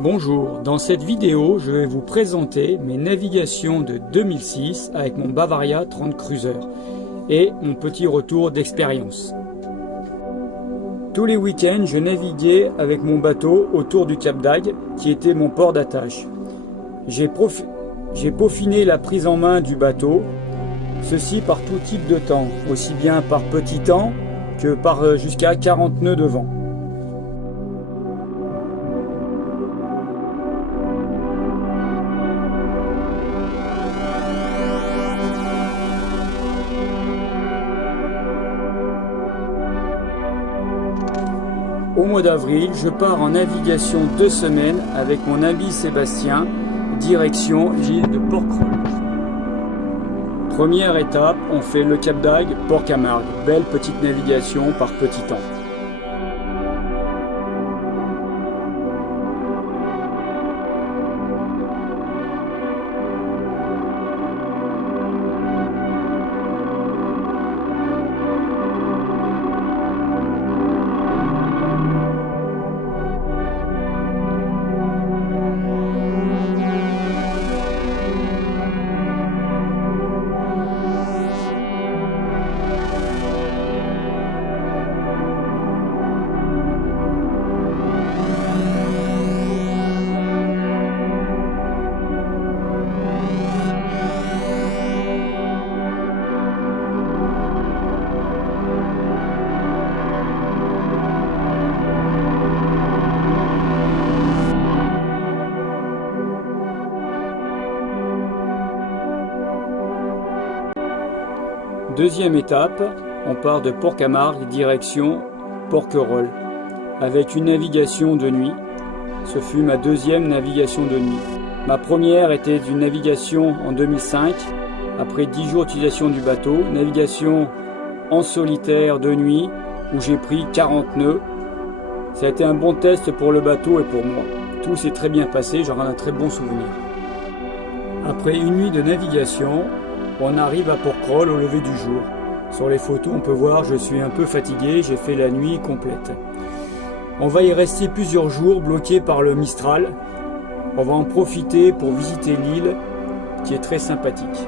Bonjour, dans cette vidéo, je vais vous présenter mes navigations de 2006 avec mon Bavaria 30 Cruiser et mon petit retour d'expérience. Tous les week-ends, je naviguais avec mon bateau autour du Cap d'Agde, qui était mon port d'attache. J'ai peaufiné la prise en main du bateau, ceci par tout type de temps, aussi bien par petit temps que par jusqu'à 40 nœuds de vent. Au mois d'avril, je pars en navigation 2 semaines avec mon ami Sébastien, direction l'île de Port-Cros. Première étape, on fait le Cap d'Agde, Port-Camargue. Belle petite navigation par petit temps. Deuxième étape, on part de Port-Camargue direction Porquerolles avec une navigation de nuit. Ce fut ma deuxième navigation de nuit. Ma première était une navigation en 2005, après 10 jours d'utilisation du bateau, navigation en solitaire de nuit où j'ai pris 40 nœuds. Ça a été un bon test pour le bateau et pour moi. Tout s'est très bien passé, j'en ai un très bon souvenir. Après une nuit de navigation, on arrive à Porquerolles au lever du jour. Sur les photos, on peut voir je suis un peu fatigué, j'ai fait la nuit complète. On va y rester plusieurs jours bloqués par le Mistral. On va en profiter pour visiter l'île qui est très sympathique.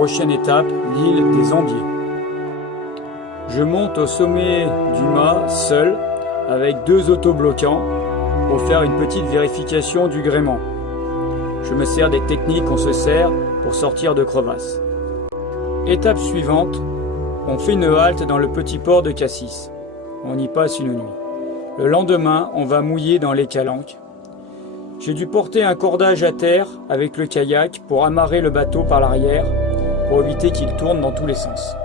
Prochaine étape, l'île des Ambiers. Je monte au sommet du mât seul avec 2 autobloquants pour faire une petite vérification du gréement. Je me sers des techniques qu'on se sert pour sortir de crevasses. Étape suivante, on fait une halte dans le petit port de Cassis. On y passe une nuit. Le lendemain, on va mouiller dans les Calanques. J'ai dû porter un cordage à terre avec le kayak pour amarrer le bateau par l'arrière pour éviter qu'il tourne dans tous les sens.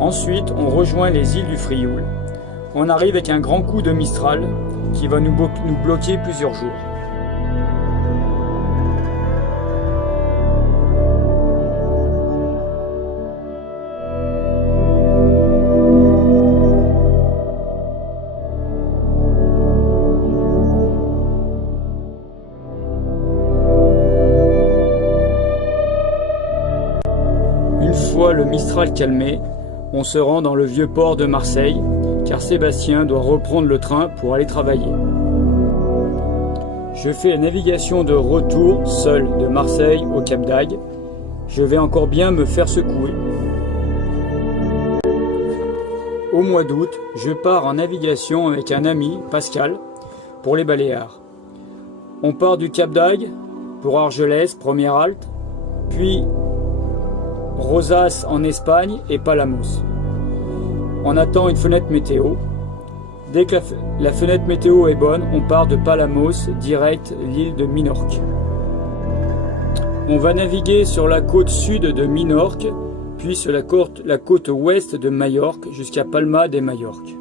Ensuite, on rejoint les îles du Frioul. On arrive avec un grand coup de Mistral qui va nous bloquer plusieurs jours. Une fois le Mistral calmé, on se rend dans le vieux port de Marseille, car Sébastien doit reprendre le train pour aller travailler. Je fais la navigation de retour seul de Marseille au Cap d'Agde. Je vais encore bien me faire secouer. Au mois d'août, je pars en navigation avec un ami, Pascal, pour les Baléares. On part du Cap d'Agde pour Argelès, première halte, puis Rosas en Espagne et Palamos. On attend une fenêtre météo. Dès que la fenêtre météo est bonne, on part de Palamos direct l'île de Minorque. On va naviguer sur la côte sud de Minorque, puis sur la côte ouest de Majorque jusqu'à Palma de Majorque.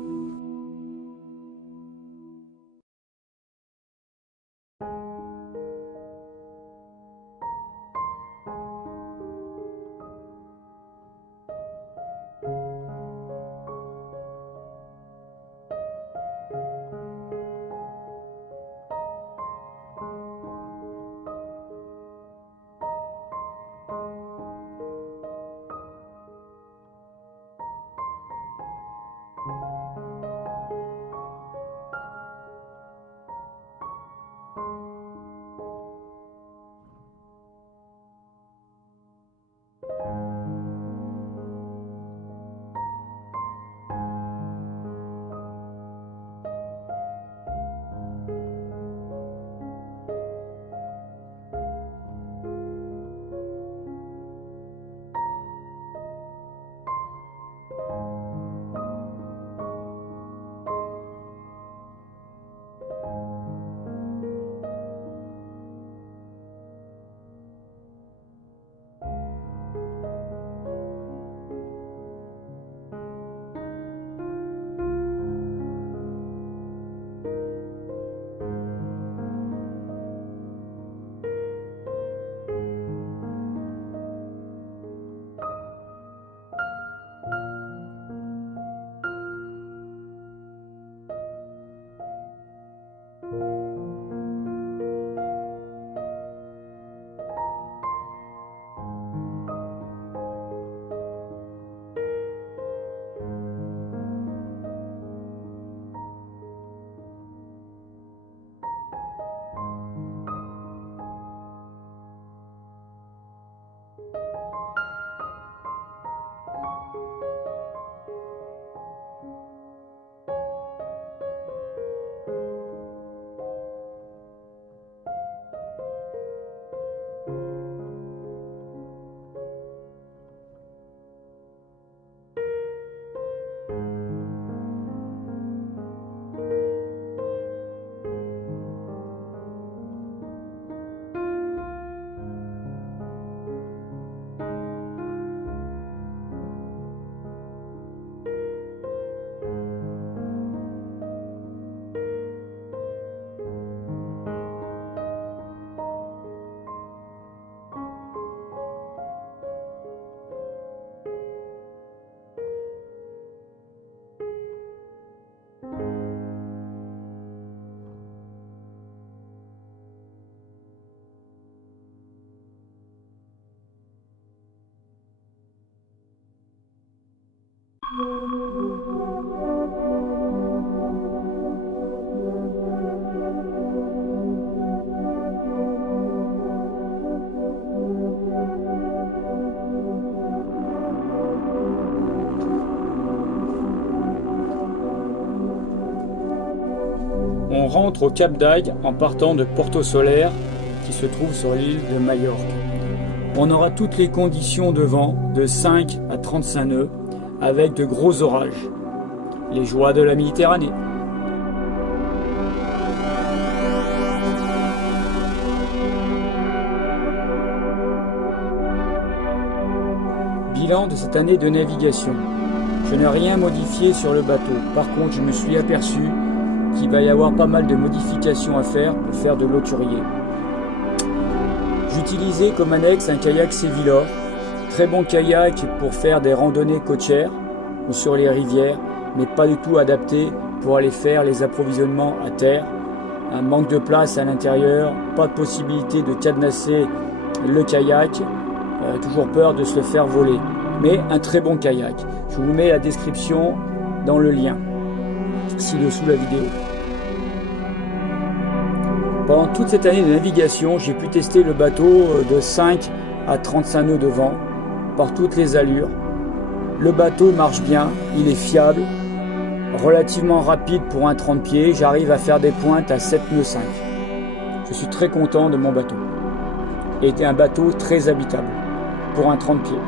rentre au Cap d'Agde en partant de Porto Soler qui se trouve sur l'île de Majorque. On aura toutes les conditions de vent de 5 à 35 nœuds avec de gros orages. Les joies de la Méditerranée. Bilan de cette année de navigation. Je n'ai rien modifié sur le bateau. Par contre, je me suis aperçu qu'il va y avoir pas mal de modifications à faire pour faire de l'hauturier. J'utilisais comme annexe un kayak Sévilor, très bon kayak pour faire des randonnées côtières ou sur les rivières, mais pas du tout adapté pour aller faire les approvisionnements à terre. Un manque de place à l'intérieur, pas de possibilité de cadenasser le kayak, toujours peur de se le faire voler. Mais un très bon kayak. Je vous mets la description dans le lien, ci-dessous la vidéo. Pendant toute cette année de navigation, j'ai pu tester le bateau de 5 à 35 nœuds de vent, par toutes les allures. Le bateau marche bien, il est fiable, relativement rapide pour un 30 pieds, j'arrive à faire des pointes à 7 nœuds 5. Je suis très content de mon bateau. Et un bateau très habitable pour un 30 pieds.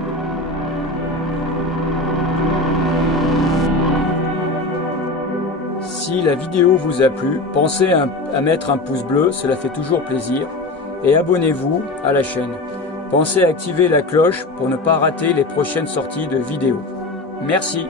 Si la vidéo vous a plu, pensez à mettre un pouce bleu, cela fait toujours plaisir, et abonnez-vous à la chaîne. Pensez à activer la cloche pour ne pas rater les prochaines sorties de vidéos. Merci.